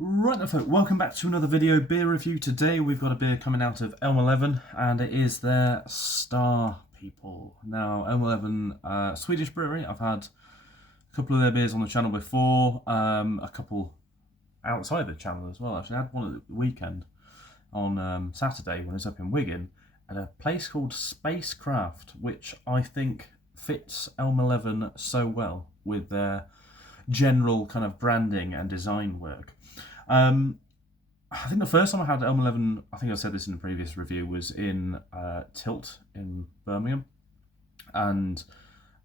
Right then folk, welcome back to another video beer review. Today we've got a beer coming out of Elmeleven and it is their Star People. Now Elmeleven, Swedish brewery. I've had a couple of their beers on the channel before, a couple outside the channel as well. Actually I had one at the weekend on Saturday when I was up in Wigan at a place called Spacecraft, which I think fits Elmeleven so well with their general kind of branding and design work. I think the first time I had Elmeleven, I think I said this in a previous review, was in Tilt in Birmingham, and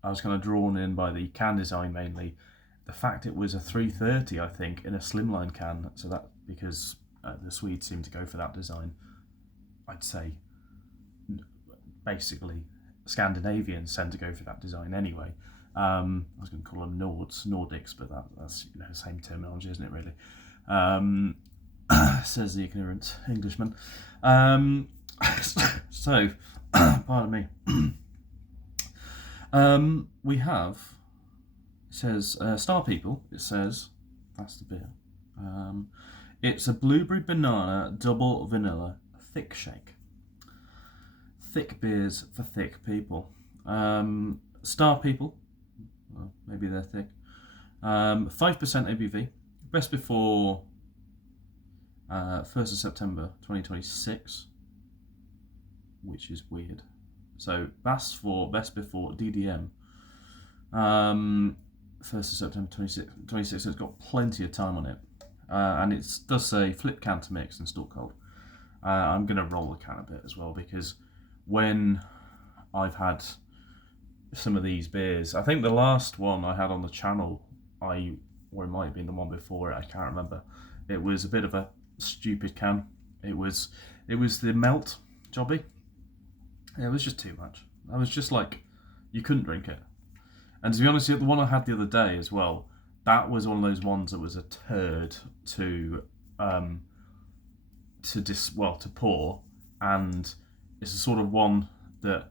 I was kind of drawn in by the can design mainly. The fact it was a 330, I think, in a slimline can, so that because the Swedes seem to go for that design. I'd say basically Scandinavians tend to go for that design anyway. I was going to call them Nordics, but that's the same terminology, isn't it? Really. Says the ignorant Englishman. So, pardon me. We have, it says Star People. It says that's the beer. It's a blueberry banana double vanilla thick shake. Thick beers for thick people. Star People. Well, maybe they're thick. 5% ABV. Best before 1st of September 2026, which is weird. So best before DDM, 1st of September 2026. So it's got plenty of time on it, and it does say flip can to mix and store cold. I'm going to roll the can a bit as well, because when I've had some of these beers, I think the last one I had on the channel, or it might have been the one before it, I can't remember. It was a bit of a stupid can. It was the melt jobby. It was just too much. I was just like, you couldn't drink it. And to be honest, the one I had the other day as well, that was one of those ones that was a turd to pour, and it's a sort of one that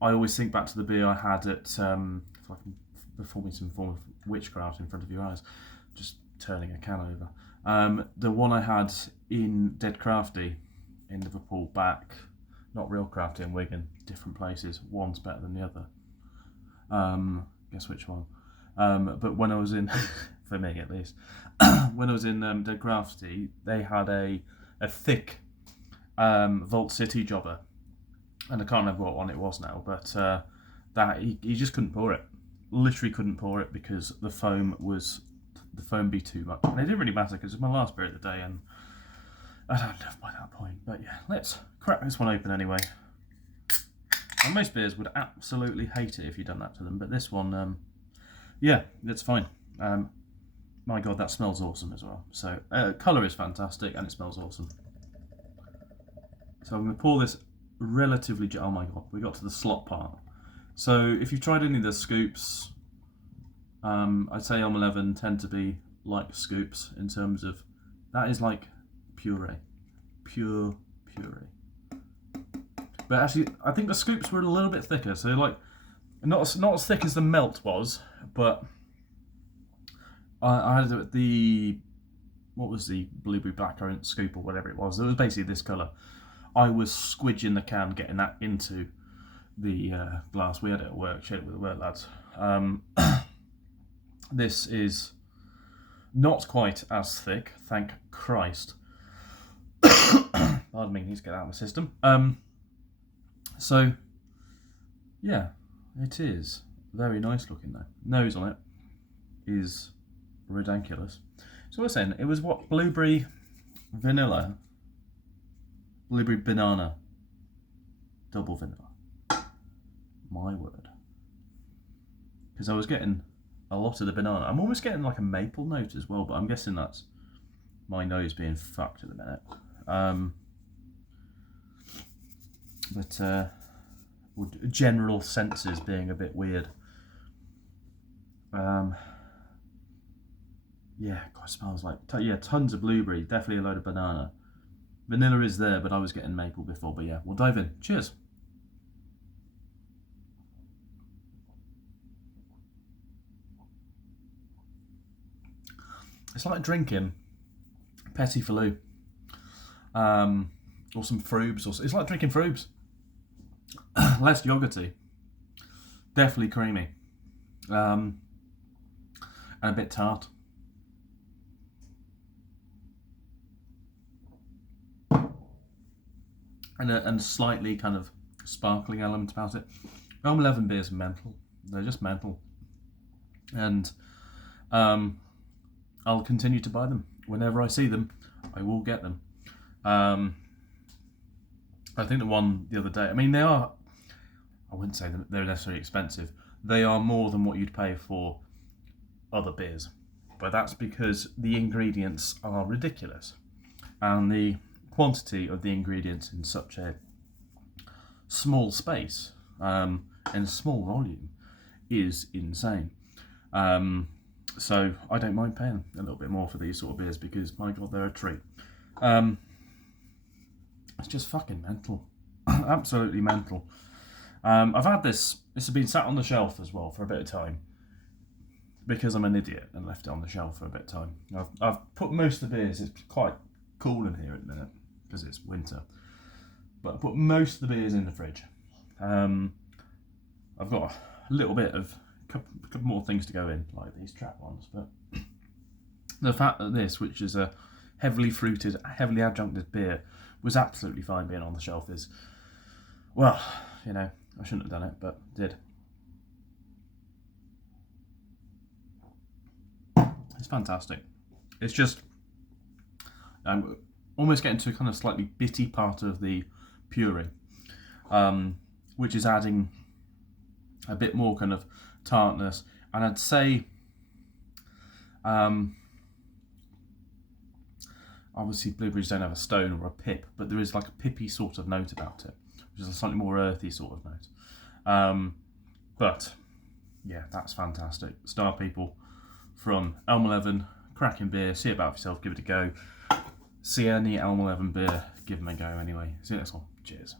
I always think back to the beer I had at if I can performing some form of witchcraft in front of your eyes, just turning a can over. The one I had in Dead Crafty in Liverpool back, not Real Crafty in Wigan, different places. One's better than the other. Guess which one? But when I was in, for me at least, when I was in Dead Crafty, they had a thick Vault City jobber, and I can't remember what one it was now, but that he just couldn't pour it. Literally couldn't pour it because the foam be too much. And it didn't really matter because it's my last beer of the day and I don't know by that point. But yeah, let's crack this one open anyway. And most beers would absolutely hate it if you'd done that to them, but this one, yeah, it's fine. My god, that smells awesome as well. So colour is fantastic and it smells awesome. So I'm going to pour this relatively, oh my god, we got to the slot part. So if you've tried any of the scoops, I'd say Elmeleven tend to be like scoops in terms of, that is like puree. Pure puree. But actually, I think the scoops were a little bit thicker, so like, not as thick as the melt was, but I had what was the blueberry blackcurrant scoop or whatever it was basically this colour. I was squidging the can, getting that into the glass. We had it at work, shared it with the work lads. This is not quite as thick, thank Christ. Pardon me, needs to get out of my system. So, yeah, it is very nice looking though. Nose on it is ridiculous. So we're saying it was what? Blueberry banana, double vanilla. My word. Because I was getting a lot of the banana. I'm almost getting like a maple note as well, but I'm guessing that's my nose being fucked at the minute. But general senses being a bit weird. Yeah, God, it smells like, tons of blueberry, definitely a load of banana. Vanilla is there, but I was getting maple before, but yeah, we'll dive in. Cheers. It's like drinking Petit Filou, or some Frubes. It's like drinking Frubes. Less yogurty, definitely creamy, and a bit tart. And a slightly kind of sparkling element about it. Elmeleven beers are mental. They're just mental. And I'll continue to buy them. Whenever I see them, I will get them. I think the one the other day, I mean, they are, I wouldn't say that they're necessarily expensive. They are more than what you'd pay for other beers. But that's because the ingredients are ridiculous. And the quantity of the ingredients in such a small space and small volume is insane. So I don't mind paying a little bit more for these sort of beers because, my God, they're a treat. It's just fucking mental. Absolutely mental. I've had this has been sat on the shelf as well for a bit of time because I'm an idiot and left it on the shelf for a bit of time. I've put most of the beers, it's quite cool in here at the minute because it's winter, but I put most of the beers in the fridge. I've got a little bit of a couple more things to go in, like these trap ones, but the fact that this, which is a heavily fruited, heavily adjuncted beer, was absolutely fine being on the shelf is, well, you know, I shouldn't have done it, but did. It's fantastic. It's just, I'm almost getting to a kind of slightly bitty part of the puree, which is adding a bit more kind of tartness, and I'd say obviously blueberries don't have a stone or a pip, but there is like a pippy sort of note about it, which is a slightly more earthy sort of note. But yeah, that's fantastic. Star People from Elmeleven, cracking beer. See about it for yourself, give it a go. See any Elmeleven beer, give them a go anyway. See you next one. Cheers.